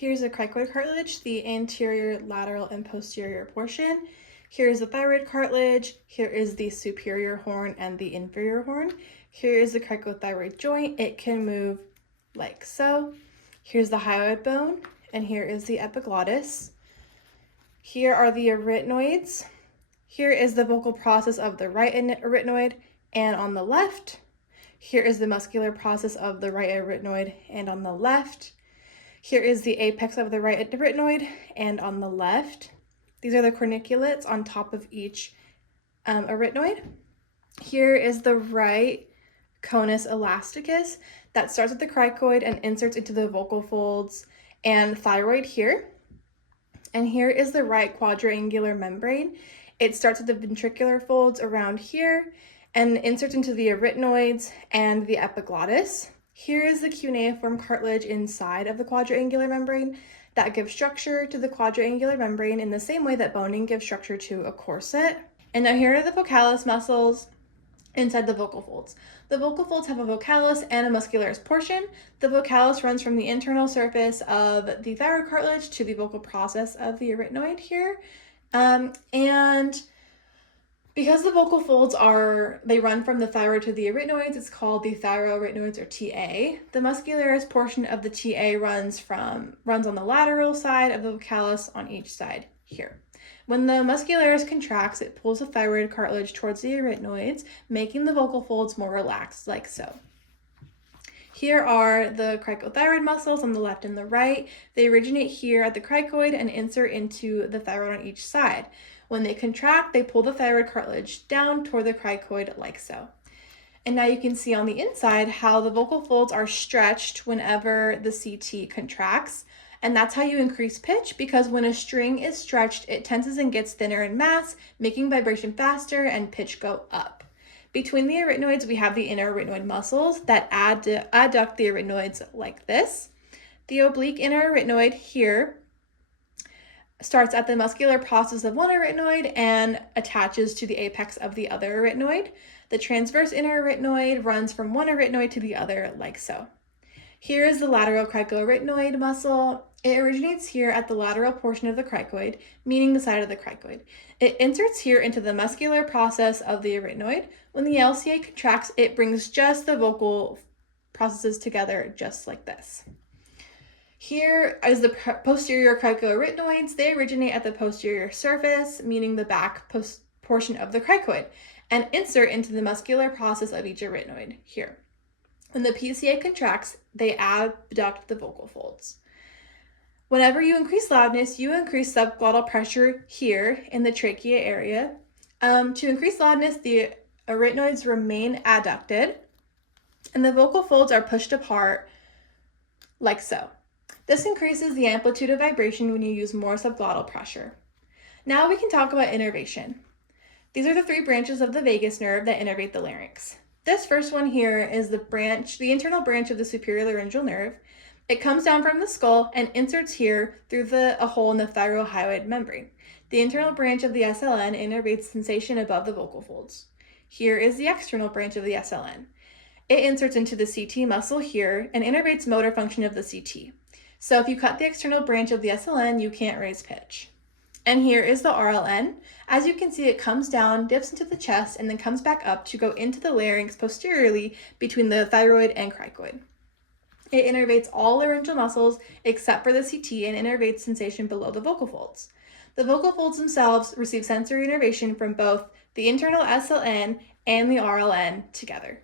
Here's the cricoid cartilage, the anterior, lateral, and posterior portion. Here's the thyroid cartilage. Here is the superior horn and the inferior horn. Here is the cricothyroid joint. It can move like so. Here's the hyoid bone, and here is the epiglottis. Here are the arytenoids. Here is the vocal process of the right arytenoid and on the left. Here is the muscular process of the right arytenoid and on the left. Here is the apex of the right arytenoid and on the left. These are the corniculates on top of each arytenoid. Here is the right conus elasticus that starts at the cricoid and inserts into the vocal folds and thyroid here. And here is the right quadrangular membrane. It starts at the ventricular folds around here and inserts into the arytenoids and the epiglottis. Here is the cuneiform cartilage inside of the quadrangular membrane that gives structure to the quadrangular membrane in the same way that boning gives structure to a corset. And now here are the vocalis muscles inside the vocal folds. The vocal folds have a vocalis and a muscularis portion. The vocalis runs from the internal surface of the thyroid cartilage to the vocal process of the arytenoid here. And because the vocal folds run from the thyroid to the arytenoids, it's called the thyroarytenoids or TA. The muscularis portion of the TA runs on the lateral side of the vocalis on each side here. When the muscularis contracts, it pulls the thyroid cartilage towards the arytenoids, making the vocal folds more relaxed, like so. Here are the cricothyroid muscles on the left and the right. They originate here at the cricoid and insert into the thyroid on each side. When they contract, they pull the thyroid cartilage down toward the cricoid like so. And now you can see on the inside how the vocal folds are stretched whenever the CT contracts. And that's how you increase pitch, because when a string is stretched, it tenses and gets thinner in mass, making vibration faster and pitch go up. Between the arytenoids, we have the inner arytenoid muscles that adduct the arytenoids like this. The oblique inner arytenoid here starts at the muscular process of one arytenoid and attaches to the apex of the other arytenoid. The transverse inner arytenoid runs from one arytenoid to the other like so. Here is the lateral cricoarytenoid muscle. It originates here at the lateral portion of the cricoid, meaning the side of the cricoid. It inserts here into the muscular process of the arytenoid. When the LCA contracts, it brings just the vocal processes together just like this. Here is the posterior cricoarytenoids. They originate at the posterior surface, meaning the back portion of the cricoid, and insert into the muscular process of each arytenoid here. When the PCA contracts, they abduct the vocal folds. Whenever you increase loudness, you increase subglottal pressure here in the trachea area. To increase loudness, the arytenoids remain adducted, and the vocal folds are pushed apart like so. This increases the amplitude of vibration when you use more subglottal pressure. Now we can talk about innervation. These are the three branches of the vagus nerve that innervate the larynx. This first one here is the internal branch of the superior laryngeal nerve. It comes down from the skull and inserts here through a hole in the thyrohyoid membrane. The internal branch of the SLN innervates sensation above the vocal folds. Here is the external branch of the SLN. It inserts into the CT muscle here and innervates motor function of the CT. So if you cut the external branch of the SLN, you can't raise pitch. And here is the RLN. As you can see, it comes down, dips into the chest, and then comes back up to go into the larynx posteriorly between the thyroid and cricoid. It innervates all laryngeal muscles except for the CT and innervates sensation below the vocal folds. The vocal folds themselves receive sensory innervation from both the internal SLN and the RLN together.